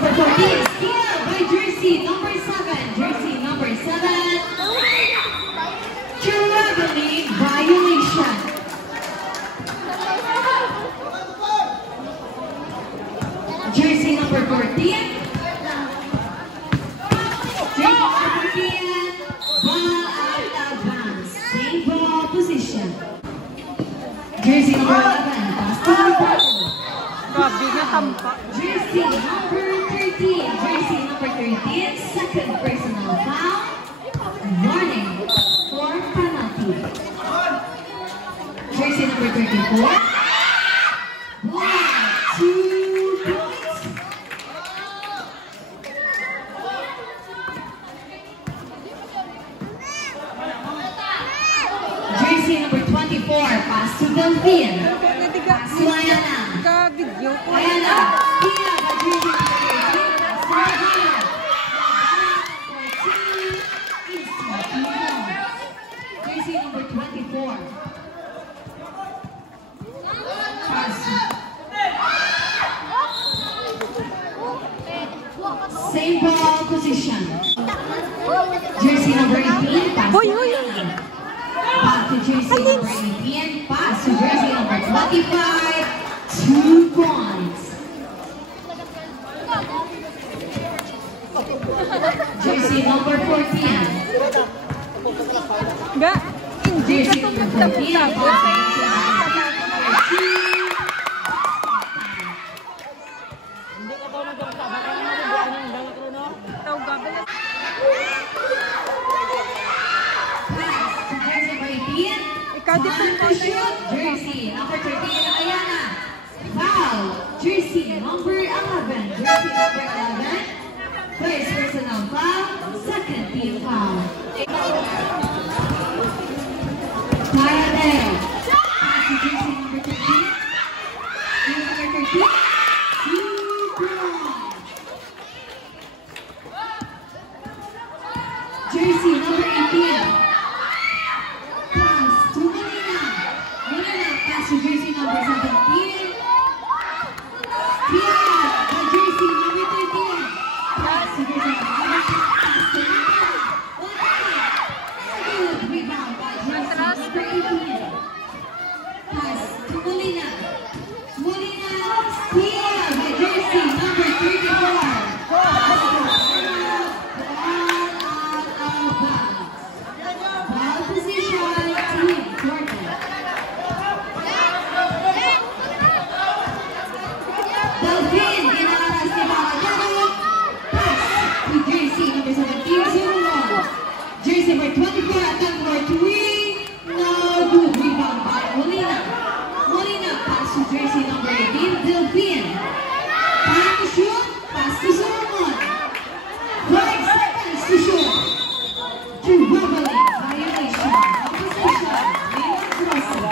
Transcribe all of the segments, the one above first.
number 14, steal by jersey number 7. Jersey number 7, traveling violation. Jersey number 14, ball out of bounds. Same ball position. Jersey number 11, pass to number 4. Jersey number 13, jersey number 13, second personal foul. Warning for penalty. Jersey number 34, 2 points. Jersey number 24, pass to Delphine. Pass to Ayana. Ayana, steal by jersey number 13, pass to Ayana. Jersey number 24. Pass. Same ball position. Jersey number 18, pass to Ayana. Pass to jersey number 18, pass to jersey number 25, 2 points. Jersey number 14. Jersey number 14. Jersey number 13, Ayana. Foul. Jersey number 11. Jersey number 11. First personal foul. Second team foul. Paradero. Pass to jersey number 13. Jersey number 13. 2 points. Jersey number 18. Jersey number 17. Steal by jersey number 13. Pass to jersey number 17. Pass to Molina. Good rebound by jersey number 18. Pass to Molina. Molina, steal by jersey number 34. Pass to Molina. Ball out of bounds. Ball position, team quarter. Jersey number 24, attempt for 3. No good rebound by Molina. Molina pass to jersey number 18, Delphine. Time to shoot, pass to Solomon. 5 seconds to shoot. Dribbling violation. Opposition. Leon Crossing.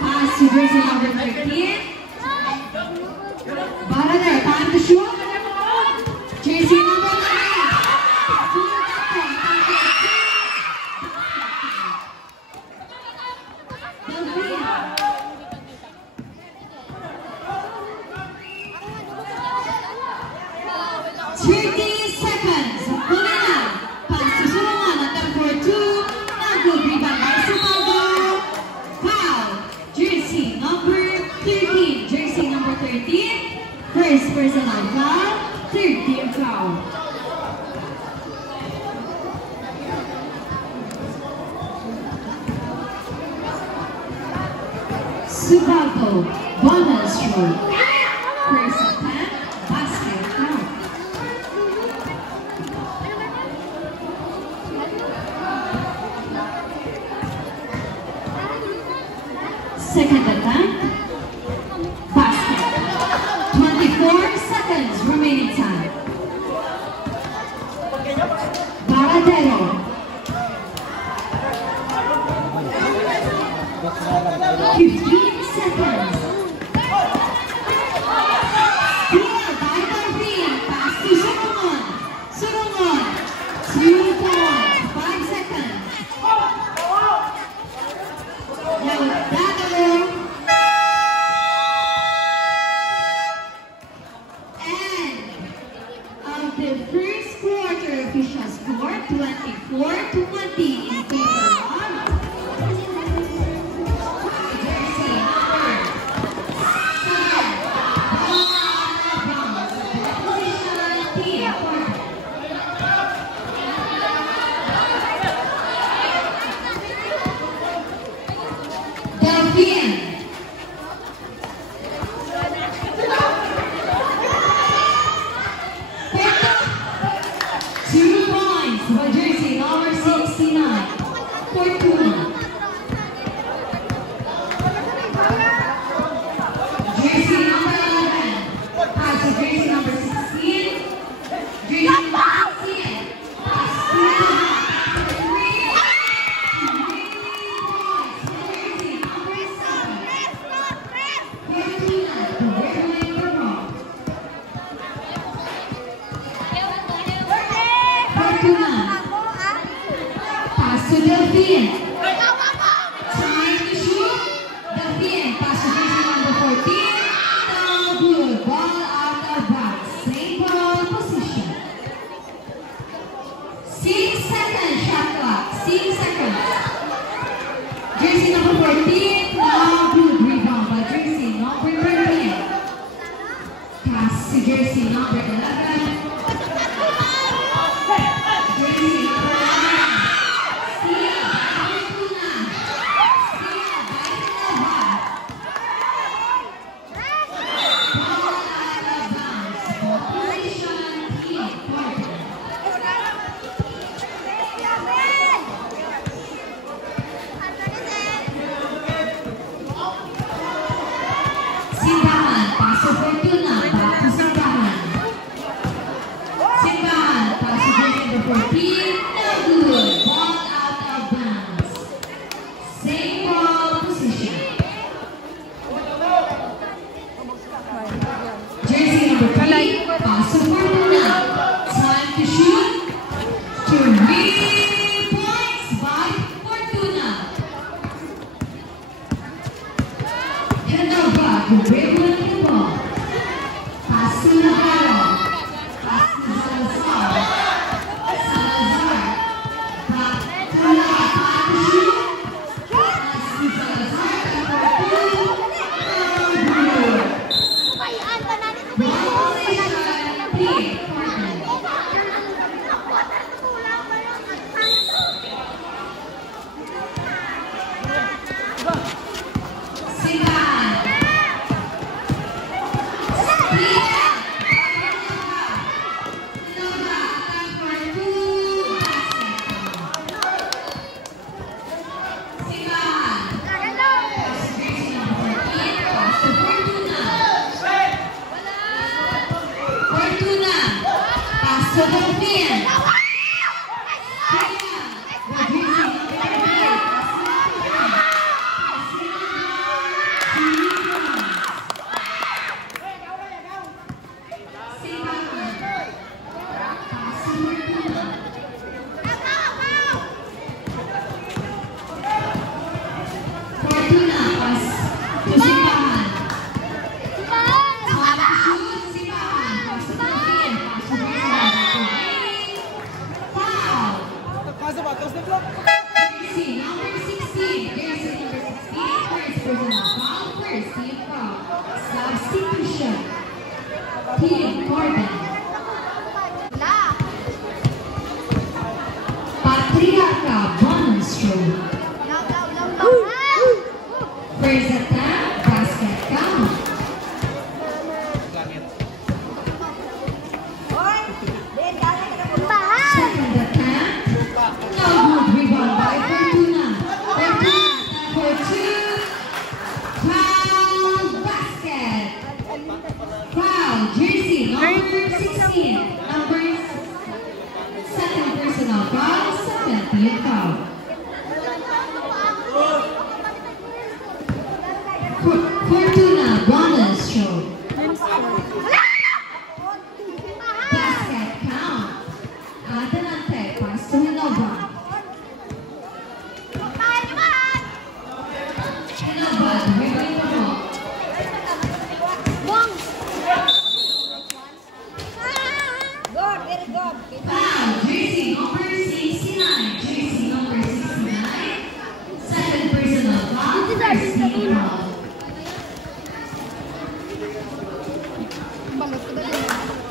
Pass to jersey number 13. Baradero, time to shoot. Jersey number 9. First personal foul, third team foul. Subago, bonus roll. First attempt, basket count. Second attempt, basket. 24 seconds remaining time. Baradero. 15 seconds. Steal by Delphine. Pass to Solomon. of the first quarter official score, 24-20 in favor of jersey number 7, Opposition team. Delphine. 2 points for jersey number 69, Fortuna. Jersey number 11, pass to jersey number 16. Jersey number 16, pass to 3 points for jersey number 7, Fortuna to regulate the ball. Fortuna. Pass to Delphine. Time to shoot. Delphine. Pass to jersey number 14. No good. Ball out of bounds. Same ball position. 6 seconds shot clock. 6 seconds. Jersey number 14. No good. Rebound by jersey number 13. Pass to jersey number 11. Simbahan, paso Fortuna, back to Simbahan. Simbahan, paso jersey number 14, no good, ball out of bounds. Same ball position. Jersey number 3, paso Fortuna. Time to shoot. 3 points by Fortuna. And now back to regulate the ball. Pass to Navarro. Pass to Salazar. Salazar. Back to Navarro to shoot. Pass to Salazar. So Delphine. Foul, jersey number 69. Jersey number 69. Second personal foul, first team foul.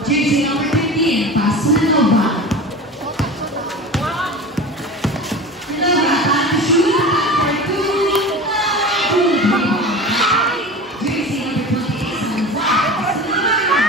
Jersey number 15, pass to Nova. Nova, time to shoot, for 2, jersey number 28, Sanza. Pass to Nova.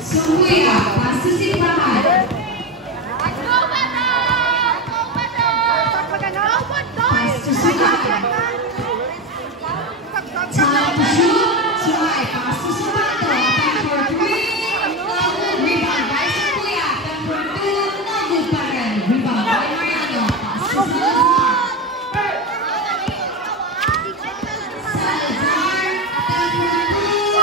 Sumuya, pass to Simbahan. Pass to Simbahan. Time to shoot. Sumay, pass to Sumato. Back for 3. Rebound by Sumuya. Back for 2. No good pa rin. Rebound by Mariano. Pass to Salazar. Salazar. Back for 2.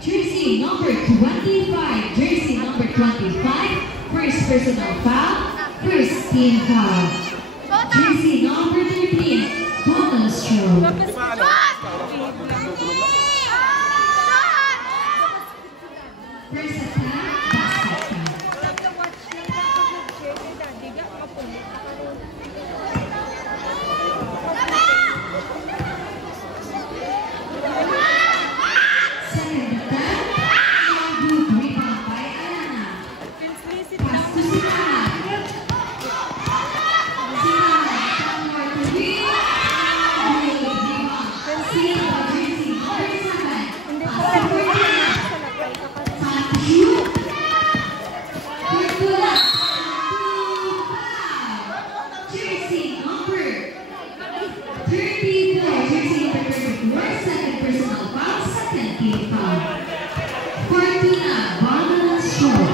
Jersey number 25, jersey number 25, first personal foul, first team foul. Jersey number 13, Donald Stroh. First attack, basket. Second attack, good rebound by Alana. Pass to Simbahan. Simbahan, number 3. Good rebound. Simbahan, jersey number 7. Pass to Ferdinand. Time to shoot. Ferdinand. Jersey number 34. Jersey number 34. Second personal foul. Second team foul. Fortuna, Donald Stroh.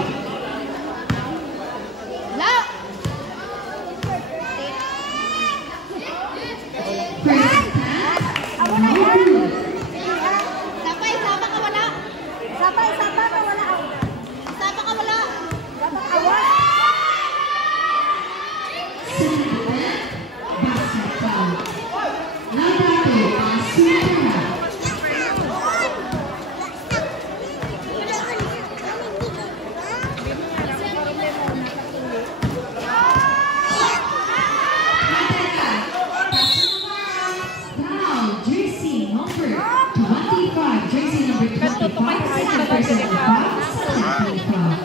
First attack, no good. Sabay, saba ka wala. Sabay, saba ka wala. Saba ka wala. Saba ka wala. Second attack, basket foul. Lautaro, pass to Natara. Foul, jersey number 25, jersey number 25, second personal foul, second team foul.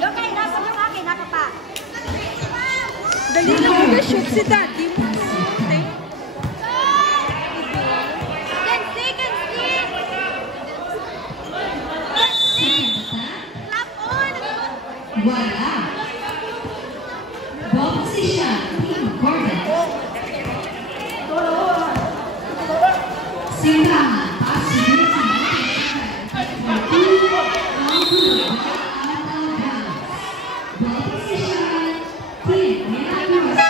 Lokay, nasa yung akin, nasa pa. Dali na mag-shoot si daddy mo. Second, please. Second attack, Clap on. wala. Ball position, Team Gordon. Simbahan, pass to jersey number 7. For 2, no good, out of bounds. Ball position, Team Milagrosa.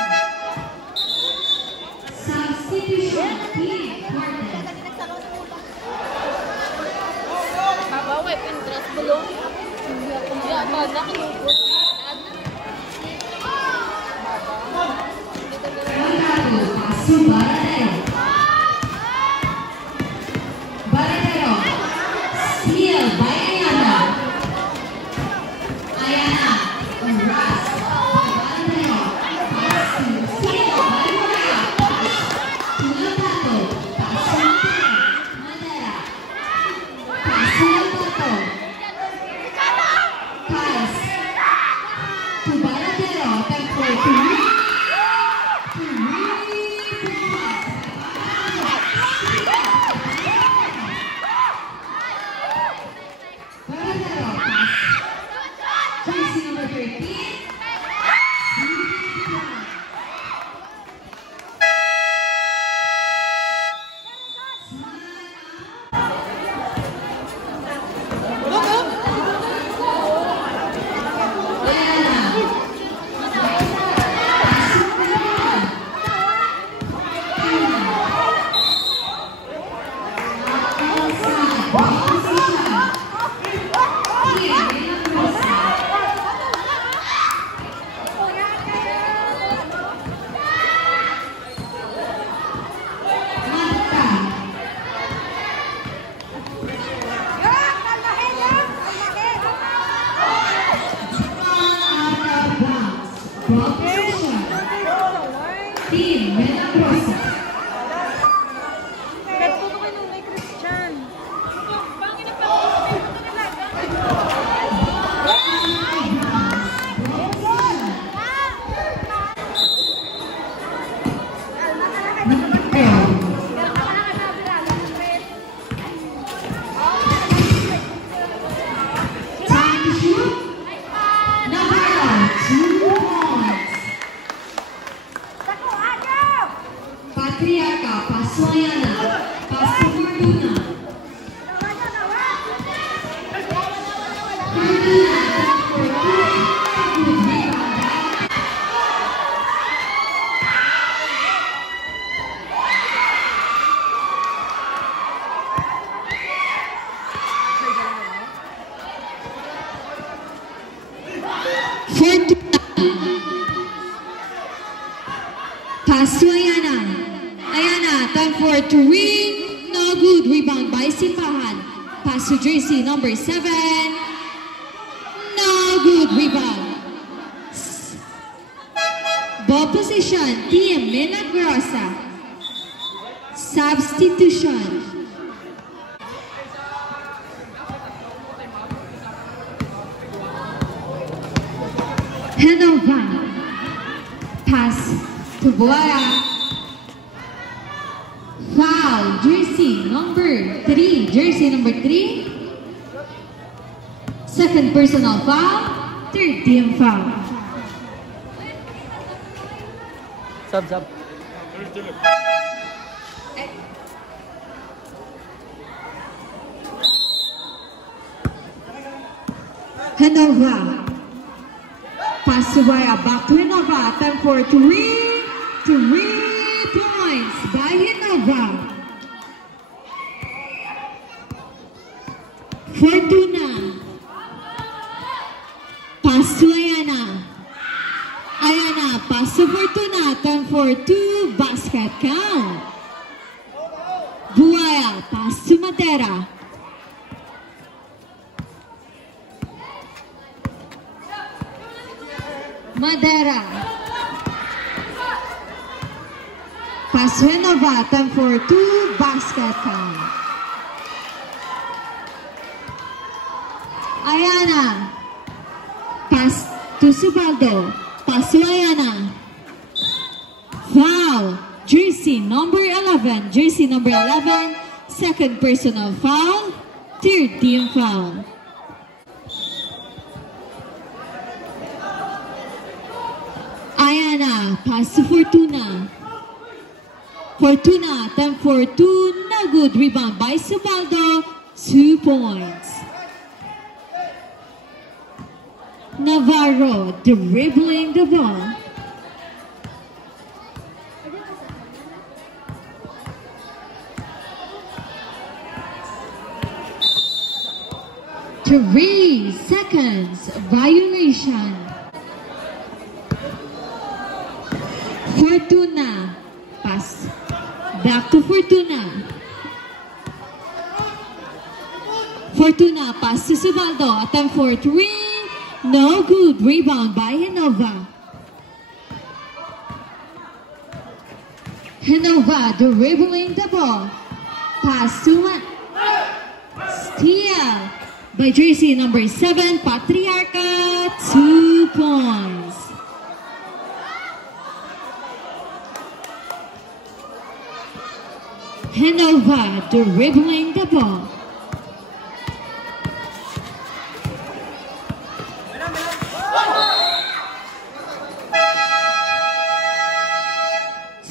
Substitution. Substitution. Team Martin. Kasi nagsama sa ulo. Babaw, ay pintras bulong. Hindi ako nakalungkot. Contato. Passo Baratero. Baratero. Steal by Ayana. Ayana. Ras. Baratero. Passo. Steal by Maria. Contato. Passo Madera. Passo Contato. Pass. To Baratero. Time for 2. Jersey number 13. Team Milagrosa. Nagputo kayo nung may Christian. Time to shoot. Navarro, 2 points. Patriarca, Passo Ayana, Passo Fortuna. Fortuna, good rebound. Fortuna. Passo Ayana. Ayana, time for 3. No good. Rebound by Simbahan. Pass to jersey number 7. No good. Rebound. Ball position. Team Milagrosa. Substitution. Henova. Pass to Boya. Foul, jersey number 3. Jersey number 3. Second personal foul. Third team foul. Sub. Henova. Pass to Boya. Back to Henova. Time for 3. 3 points by Henova. Fortuna. Pass to Ayana. Ayana, pass to Fortuna. Time for 2 basket count. Buaya, pass to Madera. Madera. Pass to Henova. Time for 2 basket count. Ayana. Pass to Subaldo. Pass to Ayana. Foul. Jersey number 11. Jersey number 11. Second personal foul. Third team foul. Ayana. Pass to Fortuna. Fortuna. Time for 2. No good. Rebound by Subaldo. 2 points. Navarro dribbling the ball. 3 seconds. Violation. Fortuna. Pass. Back to Fortuna. Fortuna. Pass to Subaldo. Attempt for 3. No good. Rebound by Genova. Genova dribbling the ball. Pass to steal by jersey number 7, Patriarca. 2 points. Genova dribbling the ball.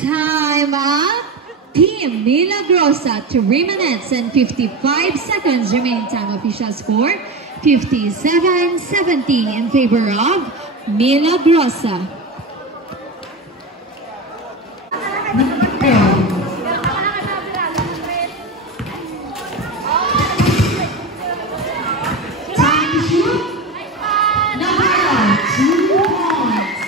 Time up. Team Milagrosa, 3 minutes and 55 seconds remaining time. Official score 57-70 in favor of Milagrosa. Time to shoot. Navarro, 2 points.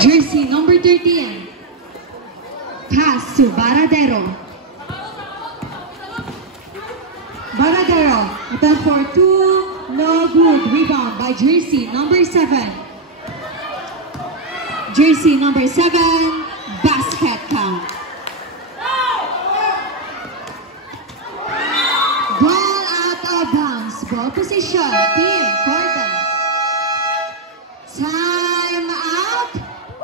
Jersey number 13. Pass to Baradero. Baradero, attempt for 2, no good. Rebound by jersey number 7. Jersey number 7, basket count. Ball out of bounds. Ball position, team Gordon. Time out.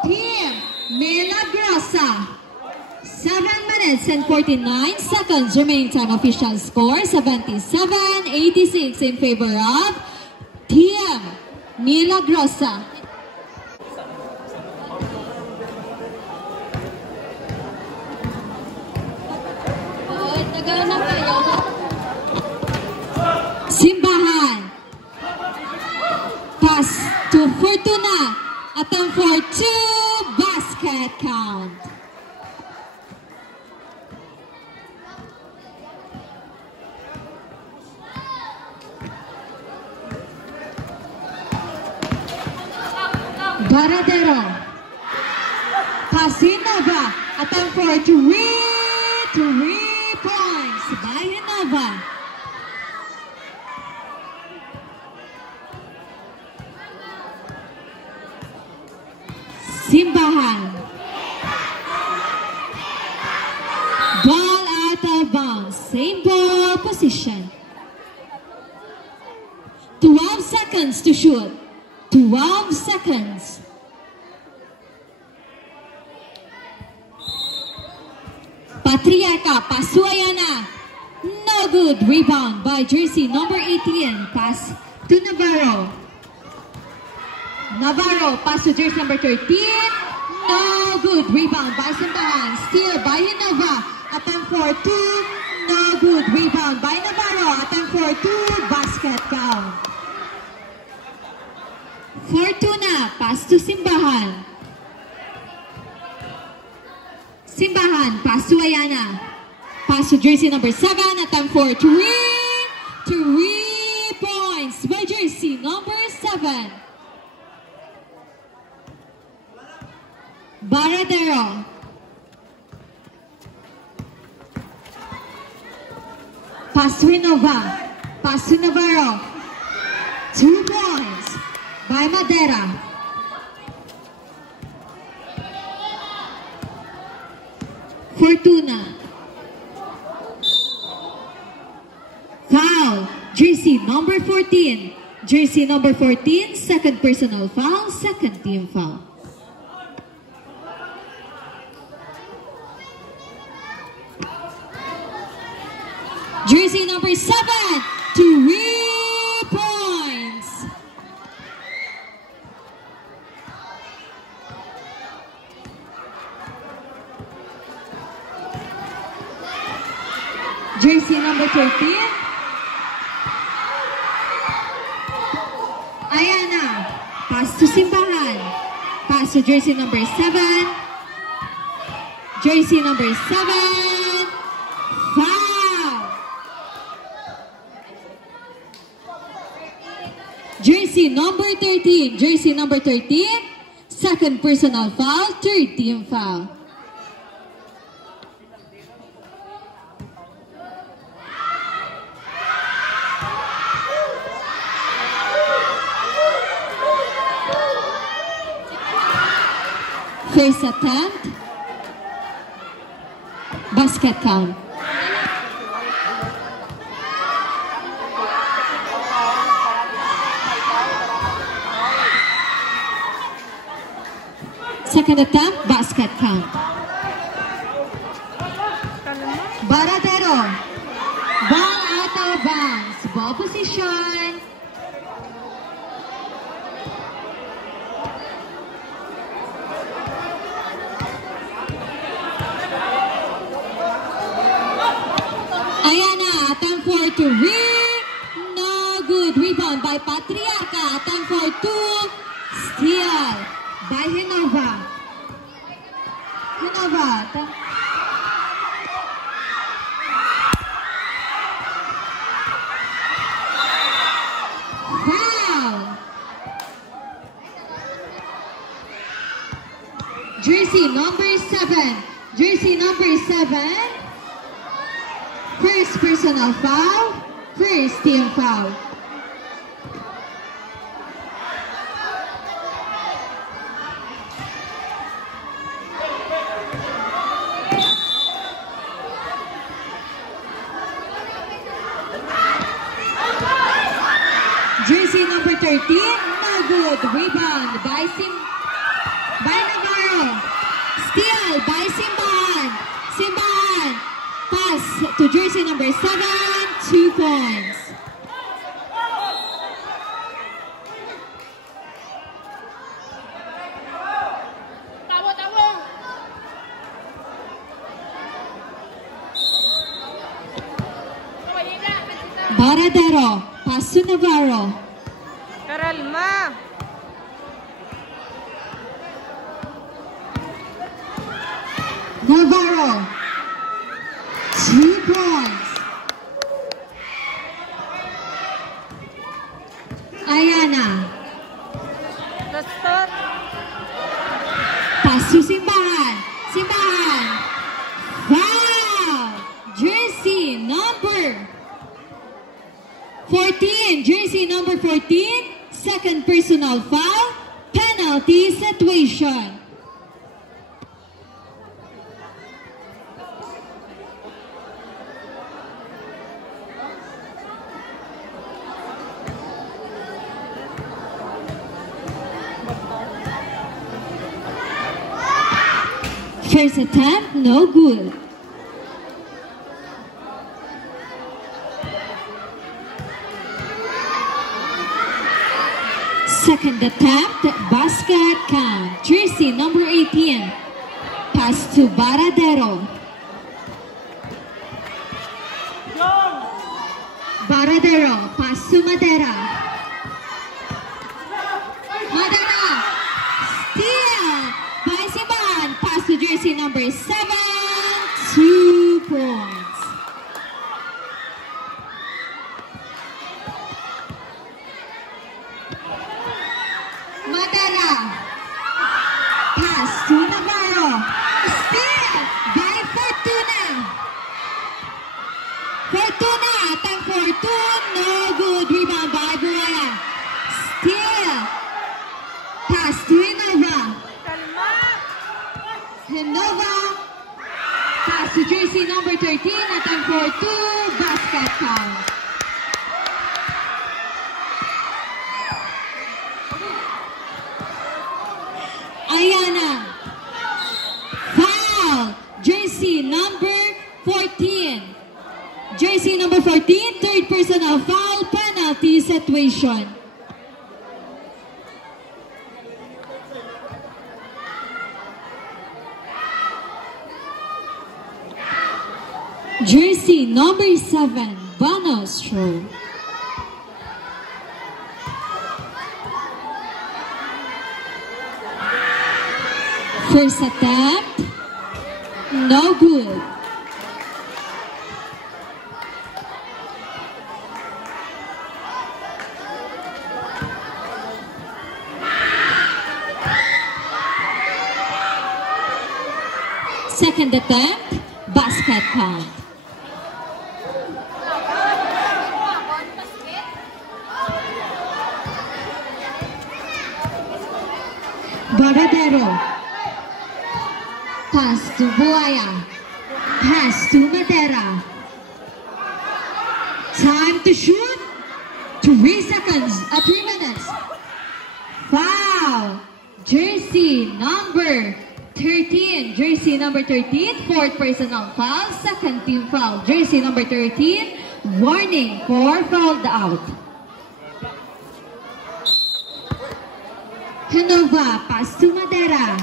Team Milagrosa. 7 minutes and 49 seconds remaining time. Official score 77-86 in favor of Team Milagrosa. Simbahan. Pass to Fortuna. Attempt for 2, basket count. Baradero. Pass Genova. Attempt for 3 points by Genova. Simbahan. Ball out of bounds. Same ball position. 12 seconds to shoot. 12 seconds. Patriarca, Pasuayana. No good. Rebound by jersey number 18. Pass to Navarro. Navarro, pass to jersey number 13. No good. Rebound by Simbahan. Steal by Genova. Attempt for 2. No good. Rebound by Navarro. Attempt for 2. Basket count. Fortuna, pass to Simbahan. Simbahan, pass to Ayana. Pass to jersey number 7. Attempt for 3 points by jersey number 7. Baradero. Pass to Genova. Pass to Navarro. 2 points by Madera. Fortuna. Foul. Jersey number 14. Jersey number 14, second personal foul, second team foul. Jersey number 7, 3 points. Jersey number 13. Ayana. Pass to Simbahan. Pass to jersey number 7. Jersey number 7, foul. Jersey number 13, second personal foul, third team foul. First attempt, basket count. Second attempt, basket count. Baradero, ball out of bounds, ball position. Ayana, attempt for three, no good. Rebound by Patriarca, attempt for two, steal by Hinova. Foul. Jersey number 7. First personal foul, first team foul. Jersey number 13, no good. Rebound by Navarro. Steal by Simbahan. Pass to jersey number 7, 2 points. Baradero, pass to Navarro. Karalma. Navarro, 2 points. Ayana, Dastot. pass to Simbahan. Foul. Jersey number 14, second personal foul, penalty situation. First attempt, no good. Second attempt, basket count. Jersey number 18. Pass to Baradero. Baradero, pass to Madera. Steal by Simbahan. Pass to jersey number 7. 2 points. Madera. Pass to Navarro. Steal by Fortuna. Atang Fortuna. No good. Rebound by Buena. Steal. Pass to Hinova. Pass to jersey number 13. Atang Fortuna. Basket count. Ayana, foul, jersey number 14. Third personal foul, penalty situation. Jersey number 7, Banostro. First attempt, No good. Second attempt, basket count. Baradero. Pass to Buaya. Pass to Madera. Time to shoot. 3 seconds. 3 minutes. Foul. Jersey number 13. Jersey number 13. Fourth personal foul. Second team foul. Jersey number 13. Warning for fouled out. Canova, pass to Madera.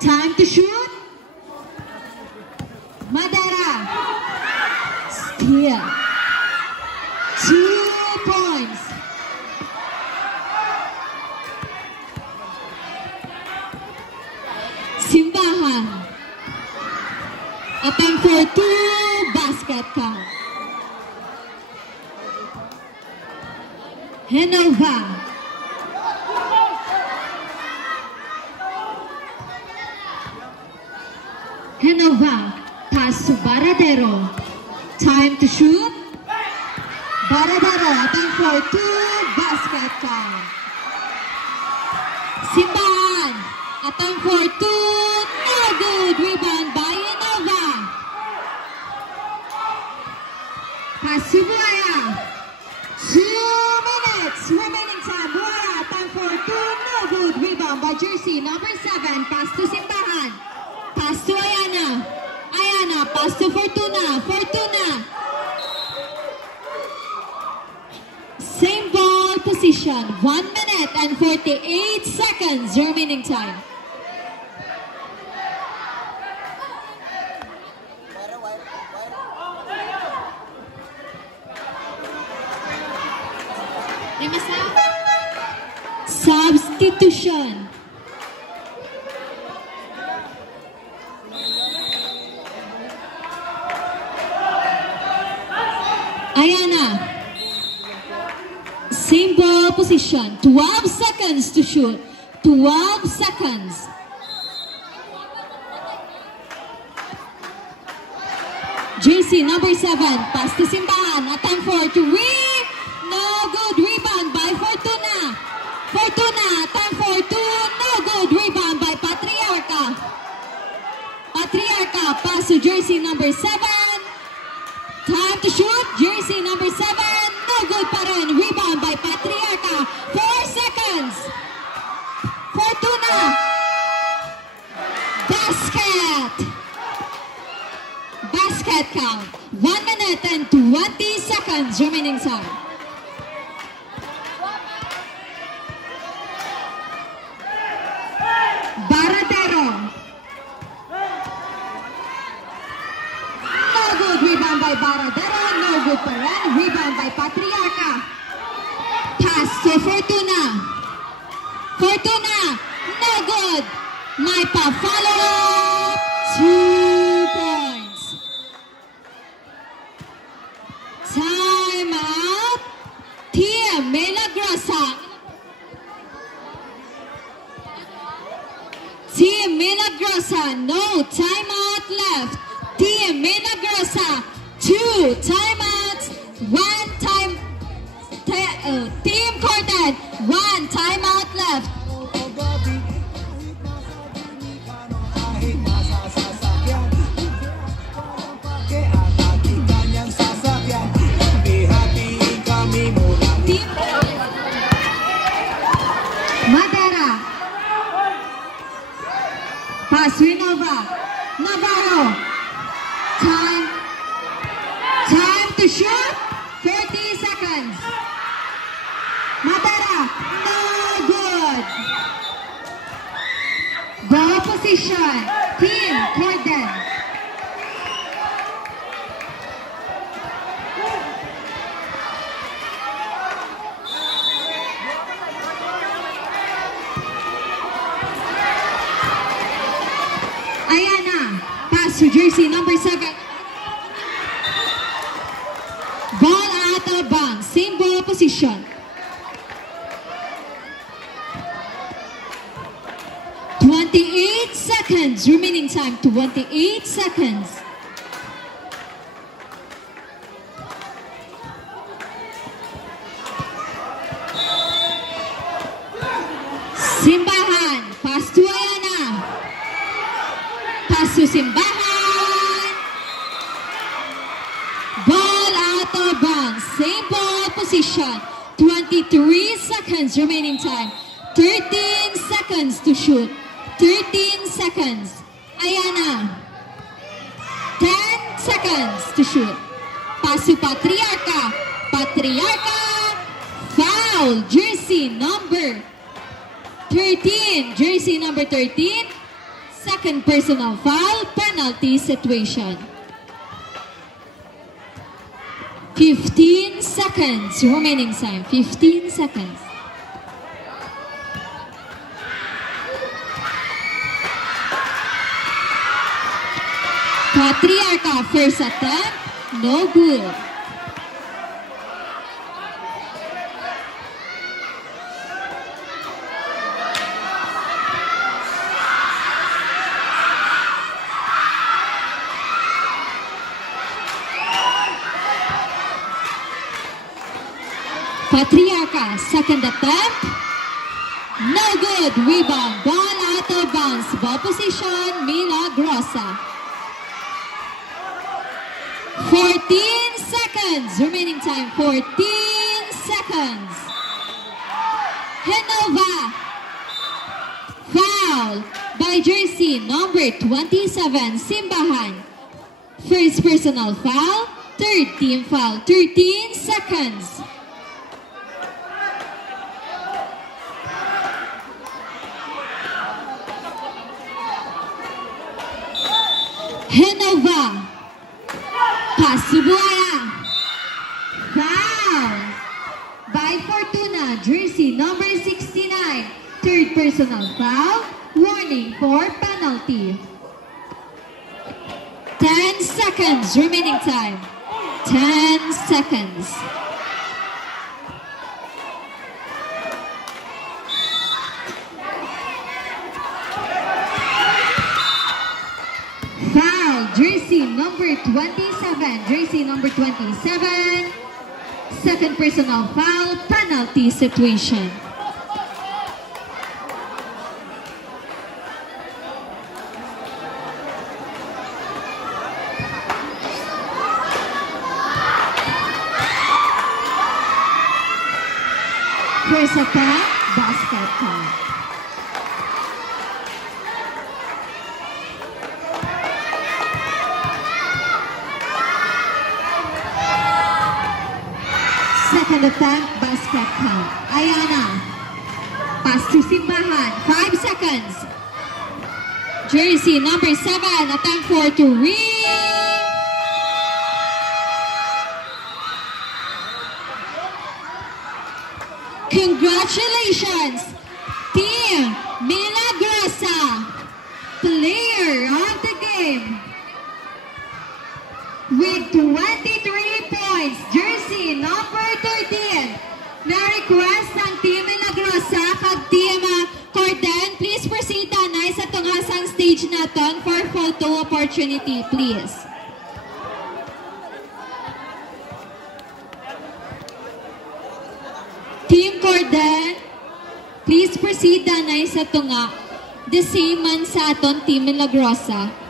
Time to shoot. Madera. Steal. 2 points. Simbahan. Attempt for 2, basket count. Henova. Henova, pass to Baradero. Time to shoot. Baradero, attempt for 2, basket count. Simbahan, attempt for 2, no good. Rebound by Henova. Pass to Buaya. 2 minutes remaining time. Buaya, attempt for 2, no good. Rebound by Jersey number 7. Pass to Simbahan. Pass to Ayana. Ayana, pass to Fortuna. Fortuna. Same ball position. 1 minute and 48 seconds remaining time. Substitution. Ayana. Same ball position. 12 seconds to shoot. 12 seconds. JC number 7. Pass to Simbahan. Attempt for 3. No good. Rebound by Fortuna. Fortuna. Attempt for 2. No good. Rebound by Patriarca. Patriarca. Pass to Jersey number 7. Time to shoot. Jersey number 7. No good pa rin. Rebound by Patriarca. 4 seconds. Fortuna. Basket. Basket count. 1 minute and 20 seconds remaining time. Baradero. No good. Rebound by Baradero. No good pa rin. Rebound by Patriarca. Pass to Fortuna. Fortuna. No good. May pa-follow up. 2 points. Time out. Team Milagrosa. Team Milagrosa. No timeout left. Team Milagrosa. 2 timeouts. 1 time. Team Corten. 1 timeout left. Team Madera. Pass to Nova. Navarro. Time to shoot. 30 seconds. Madera. No good. Ball position. Team Corden. pass to jersey number 7. Ball out of bounds. Same ball position. 28 seconds. Remaining time. 28 seconds. Simbahan. Pass to Ayana. Pass to Simbahan. Ball out of bounds. Same ball position. 23 seconds remaining time. 13 seconds to shoot. 13 seconds. Ayana. 10 seconds to shoot. Pass to Patriarca. Patriarca. Foul. Jersey number 13. Jersey number 13. Second personal foul. Penalty situation. 15 seconds remaining time. 15 seconds. Patriarca first attempt. No good. Patriarca, second attempt. No good. Rebound. Ball out of bounds. Ball position, Milagrosa. 14 seconds. Remaining time, 14 seconds. Genova. Foul by jersey number 27, Simbahan. First personal foul. Third team foul. 13 seconds. Genova. Pass to Buaya. Foul by Fortuna, jersey number 69. Third personal foul. Warning for penalty. 10 seconds remaining time. 10 seconds. Foul, jersey number 27. Jersey number 27. Second personal foul, penalty situation. First attack, basket count. Second attack, basket count. Ayana. Pass to Simbahan. 5 seconds. Jersey number 7. Attempt for 3. Congratulations, Team Milagrosa, player of the game. With 23 points, jersey number 13. Na-request ng Team Milagrosa kag Team Corden, please proceed tanay sa tungasang stage naton for photo opportunity, please. Team Corden, please proceed danay sa tunga. The same man sa aton Team Milagrosa.